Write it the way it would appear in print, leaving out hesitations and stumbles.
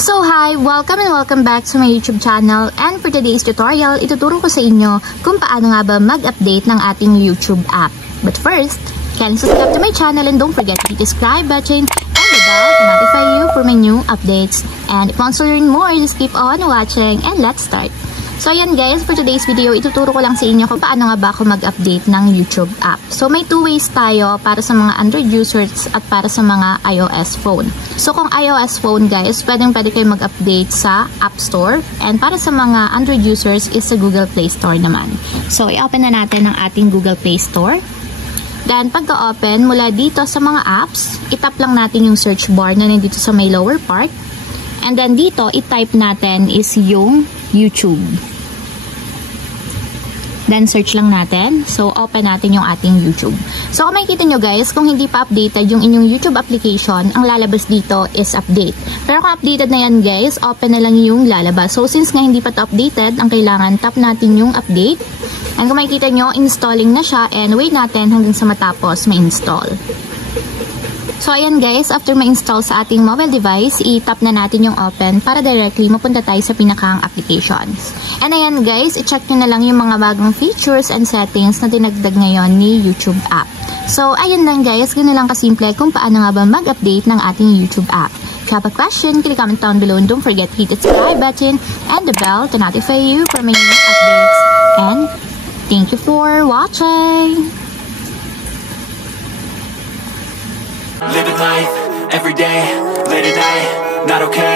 So hi! Welcome and welcome back to my YouTube channel, and for today's tutorial, ituturo ko sa inyo kung paano nga ba mag-update ng ating YouTube app. But first, kindly subscribe to my channel and don't forget to hit the subscribe button and the bell to notify you for my new updates. And if you want to learn more, just keep on watching and let's start! So ayan guys, for today's video, ituturo ko lang sa inyo kung paano nga ba ako mag-update ng YouTube app. So may two ways tayo para sa mga Android users at para sa mga iOS phone. So kung iOS phone guys, pwede kayo mag-update sa App Store. And para sa mga Android users is sa Google Play Store naman. So i-open na natin ang ating Google Play Store. Then pagka-open, mula dito sa mga apps, itap lang natin yung search bar na nandito sa may lower part. And then dito, i-type natin is yung YouTube. Then search lang natin. So open natin yung ating YouTube. So kung makikita nyo guys, kung hindi pa updated yung inyong YouTube application, ang lalabas dito is update. Pero kung updated na yan guys, open na lang yung lalabas. So since nga hindi pa to updated, ang kailangan tap natin yung update. And kung makikita nyo, installing na siya, and wait natin hanggang sa matapos ma-install. So ayan guys, after ma-install sa ating mobile device, i-tap na natin yung open para directly mapunta tayo sa pinakang applications. And ayan guys, i-check nyo na lang yung mga bagong features and settings na dinagdag ngayon ni YouTube app. So ayan lang guys, ganun lang kasimple kung paano nga ba mag-update ng ating YouTube app. If you have a question, click comment down below and don't forget to hit the subscribe button and the bell to notify you for my new updates. And thank you for watching! Living life, every day, late at night, not okay.